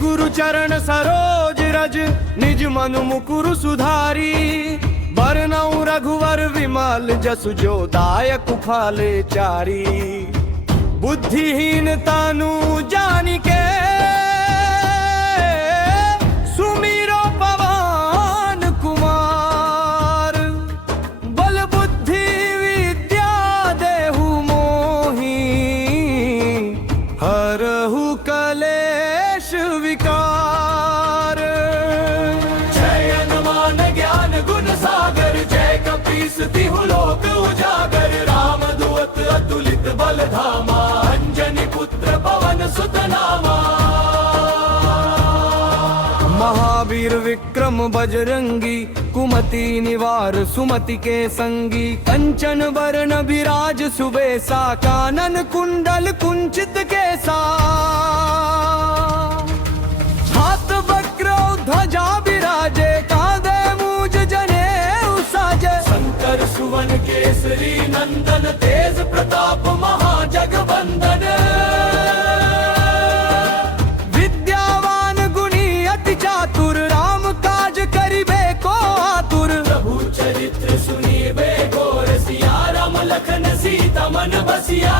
गुरु चरण सरोज रज निज मन मुकुरु सुधारी। बरनउँ रघुवर विमल जसु जो दायक फले चारी। बुद्धिहीन तनु जानिके सुमिरो पवन कुमार। बल बुद्धि विद्या देहु मोहि हरहु कलेश विकार। जय हनुमान ज्ञान गुण सागर जय कपीस तिहु लोक उजागर। राम दूत अतुलित बल धामा अंजनी पुत्र पवन सुत नामा। महावीर विक्रम बजरंगी कुमति निवार सुमति के संगी। कंचन वरण विराज सुबेसा कानन कुंडल कुंचित केसा। हाथ वक्र ध्वजा विराजे कांधे मूज जनेऊ साजे। शंकर सुवन केसरी नंदन तेज प्रताप महाजगवंदन। विद्यावान गुणी अति चातुर राम काज करिबे को आतुर। प्रभु चरित्र सुनिबे को रसिया राम लखन सीता मन बसिया।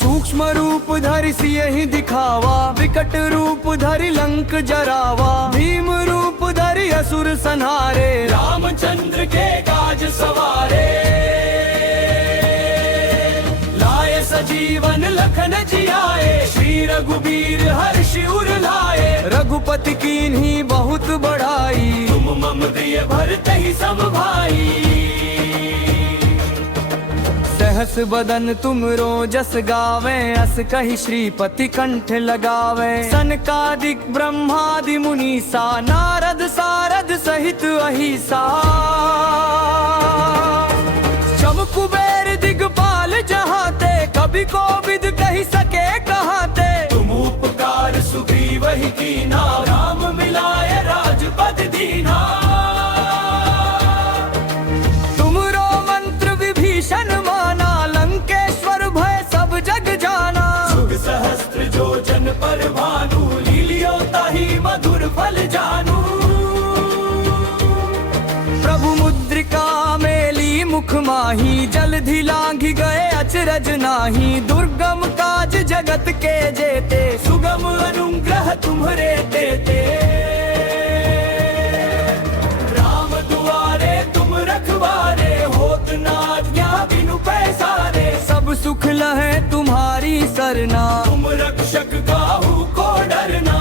सूक्ष्म रूप धरि सियहि दिखावा विकट रूप धरि लंक जरावा। भीम रूप धरि असुर संहारे रामचंद्र के काज सवारे। लाए सजीवन लखन जियाए श्री रघुबीर हर्षि उर लाए। रघुपति कीन्ही बहुत बड़ाई तुम मम प्रिय भरतहि सम भाई। सहस बदन तुमरो जस गावे अस कहि श्रीपति कंठ लगावे। सनकादिक ब्रह्मादि मुनीसा नारद सारद सहित अहिसा। चम कुबेर दिगपाल जहाते कभी कोविद कहि सके कहाते। तुम उपकार सुग्रीव ही कीना राम मिलाए राजपद दीना। तुमरो मंत्र विभीषण माना लंकेश्वर भय सब जग जाना। जुग सहस्त्र जो जन पर भानु लीलियो ताहि मधुर फल जानू। प्रभु मुद्रिका मेली मुख माही जलधि लांघि गए अचरज नाही। दुर्गम काज जगत के जेते सुगम अनुग्रह तुम्हरे देते। राम दुआरे तुम रखवारे होत न आज्ञा बिनु पैसारे। सब सुख लहे तुम्हारी सरना तुम रक्षक काहू को डरना।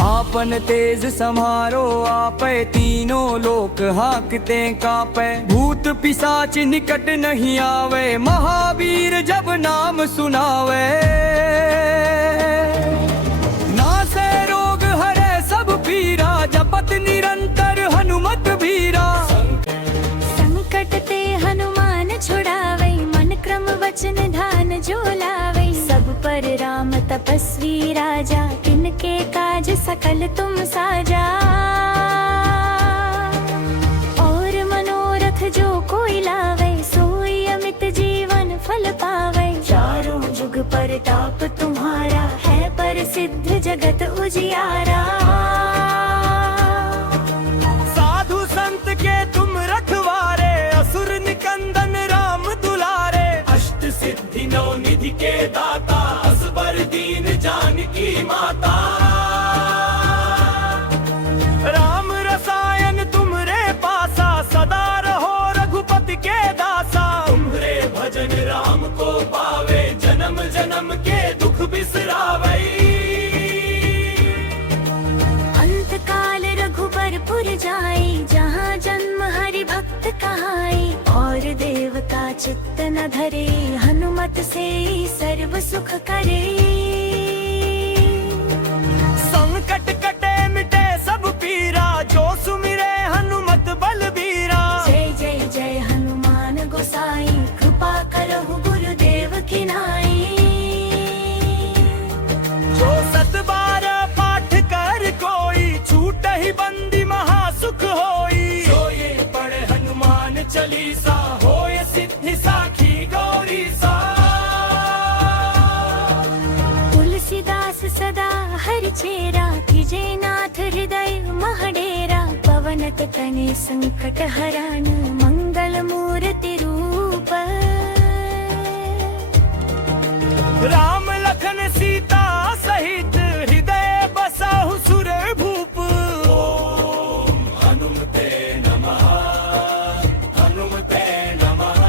आपन तेज समारो आपै तीनों लोक हाकते कापै। भूत पिशाच निकट नहीं आवे महावीर जब नाम सुनावे। नासे रोग हरे सब पीरा जपत निरंतर हनुमत बीरा। संकट ते हनुमान छुड़ावै मन क्रम वचन ध्यान जो लावै। सब पर राम तपस्वी राजा तिनके काज सकल तुम साजा। और मनोरथ जो कोई लावै सोई अमित जीवन फल पावै। चारों जुग परताप तुम्हारा है प्रसिद्ध जगत उजियारा। साधु संत के तुम रखवारे असुर निकंदन राम दुलारे। अष्ट सिद्धि नौ निधि के दाता असबर दीन जानकी माता। राम रसायन तुमरे पासा सदा रहो रघुपति के दासा। तुम्हरे भजन राम को पावे जन्म जन्म के दुख बिसरावे। अंत काल रघुबर पुर जाई जहाँ जन्म हरि भक्त कहाई। और देवता चित्त न धरे हनुमत से सर्व सुख करे। संकट कटे मिटे सब पीरा जो सुमिरे हनुमत बलबीरा। जय जय जय हनुमान गोसाई कृपा करहु गुरुदेव की नाई। जो सत बार पाठ कर कोई छूट ही बंदी महासुख होई। जो ये पढ़े हनुमान चालीसा होय सिद्धि साखी गौरी सा। संत तने संकट हरण मंगल मूर्ति रूप। राम लखन सीता सहित हृदय बसाहु सुर भूप। ओम हनुमते नमः, हनुमते नमः।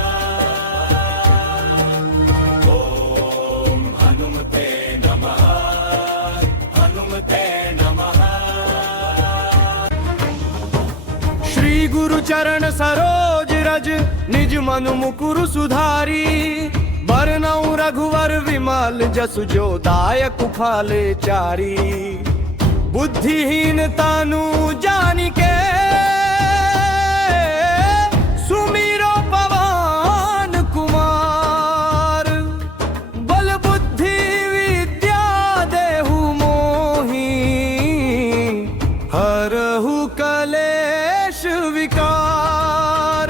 ओम हनुमते नमः, हनुमते नमः। श्री गुरु चरण सरोज रज निज मनु मुकुरु सुधारी। बरनउँ रघुवर विमल जसु जो दायक फले चारी। बुद्धिहीन तानु जानिके सुमिरो पवन कुमार। बल बुद्धि विद्या देहु मोहि हरहु कलेश विकार।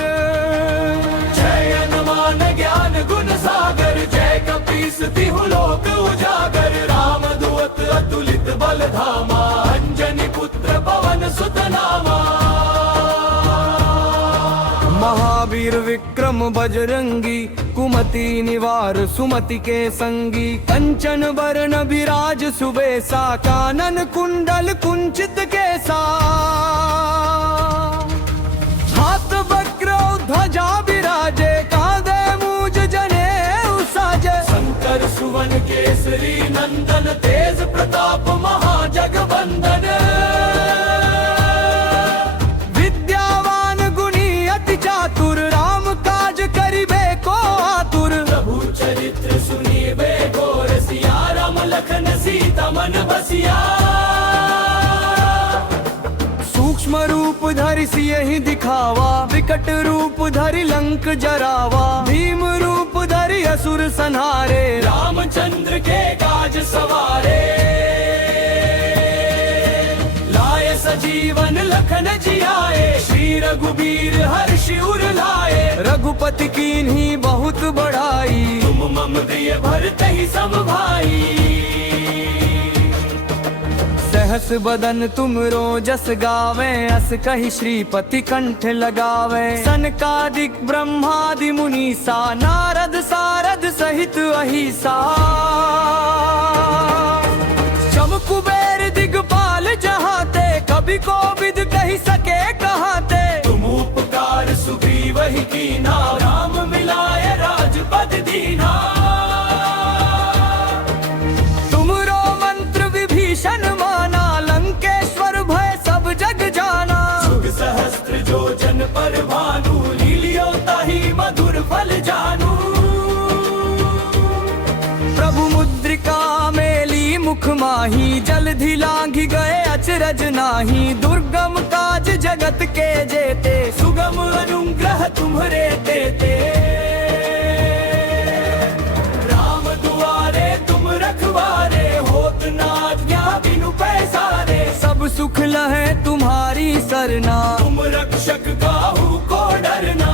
जय हनुमान ज्ञान गुण सागर जय कपीस तिहु लोक उजागर। राम दूत अतुलित बल धामा अंजनी पुत्र पवन सुत नामा। महावीर विक्रम बजरंगी कुमति निवार सुमति के संगी। कंचन बरन विराज सुबेसा कानन कुंडल कुंचित केसा। हाथ वक्र ध्वजा विराजे कांधे मूज जनेऊ साजे। शंकर सुवन केसरी नंदन तेज प्रताप महाजगवंदन। विद्यावान गुणी अति चातुर राम काज करिबे को आतुर। प्रभु चरित्र सुनिबे को रसिया राम लखन सीता मन बसिया। सूक्ष्म रूप धरि सियहि दिखावा विकट रूप धरि लंक जरावा। भीम रूप धरि असुर संहारे रामचंद्र के काज सवारे। लाए सजीवन लखन जियाए श्री रघुबीर हर्षि उर लाए। रघुपति कीन्ही बहुत बड़ाई तुम मम प्रिय भरतहि सम भाई। सहस बदन तुमरो जस गावे अस कहि श्रीपति कंठ लगावे। सनकादिक ब्रह्मादि मुनीसा नारद सारद सहित अहिसा। शम कुबेर दिगपाल जहाते कभी कोविद कहि सके कहाते। तुम उपकार सुग्रीव ही कीना राम मिलाए राजपद दीना। तुमरो मंत्र विभीषण माना लंकेश्वर भय सब जग जाना। जुग सहस्त्र जो जन पर भानु लीलियो ताहि मधुर फल जानू। प्रभु मुद्रिका मेली मुख माही जलधि लांघि गए अचरज नाही। दुर्गम काज जगत के जेते सुगम अनुग्रह तुम्हरे तेते। राम दुआरे तुम रखवारे होत न आज्ञा बिनु पैसारे। सब सुख लहे तुम्हारी सरना तुम रक्षक काहू को डरना।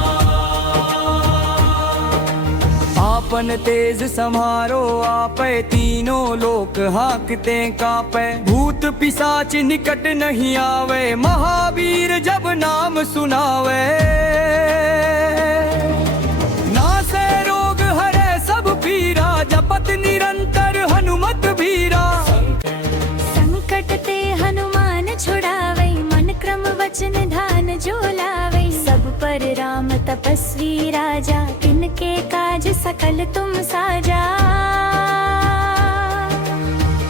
आपन तेज समारो आपै तीनों लोक हाकते कापै। भूत पिशाच निकट नहीं आवे महावीर जब नाम सुनावे। नासे रोग हरे सब पीरा जपत निरंतर हनुमत बीरा। संकट ते हनुमान छुड़ावै मन क्रम वचन ध्यान जो लावै। सब पर राम तपस्वी राजा तिनके काज सकल तुम साजा।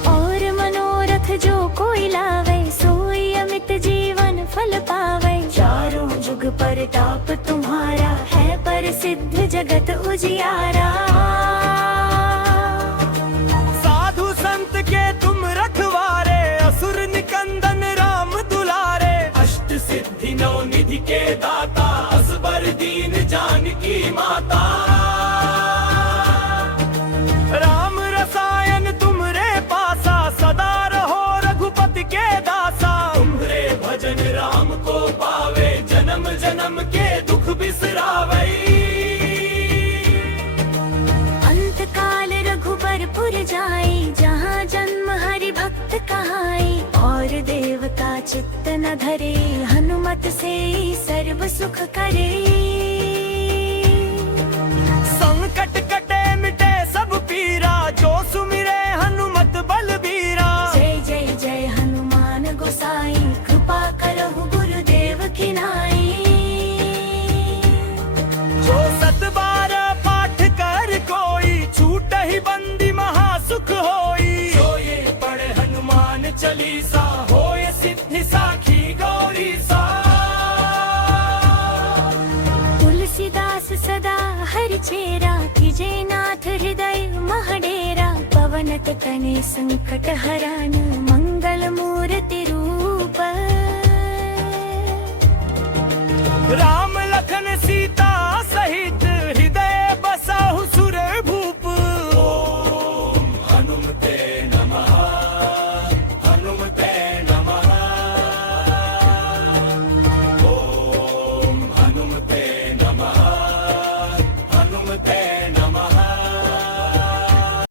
और मनोरथ जो कोई लावै सोई अमित जीवन फल पावै। चारों जुग परताप तुम्हारा है प्रसिद्ध जगत उजियारा। साधु संत के तुम रखवारे असुर निकंदन राम दुलारे। अष्ट सिद्धि नौ निधि के दाता असबर दीन जानकी माता। राम रसायन तुमरे पासा सदा रहो रघुपति के दासा। तुम्हरे भजन राम को पावे जन्म जन्म के दुख बिसरावे। अंत काल रघुबर पुर जाई जहाँ जन्म हरि भक्त कहाई। और देवता चित्त न धरे, हनुमत से सर्व सुख करे। संकट कटे मिटे सब पीरा, जो सुमिरे हनुमत बलबीरा। जय जय जय हनुमान गोसाई, कृपा करहु गुरुदेव की नाई। जो सत बार पाठ कर कोई, छूट ही बंदी महासुख होई। जो ये पढ़े हनुमान चालीसा, होए सिद्धि साखी गौरी सा। तुलसीदास सदा हरि चेरा, कीजे नाथ हृदय महडेरा। पवन तनय संकट हरान, मंगल मूर्ति रूप। राम लखन सीता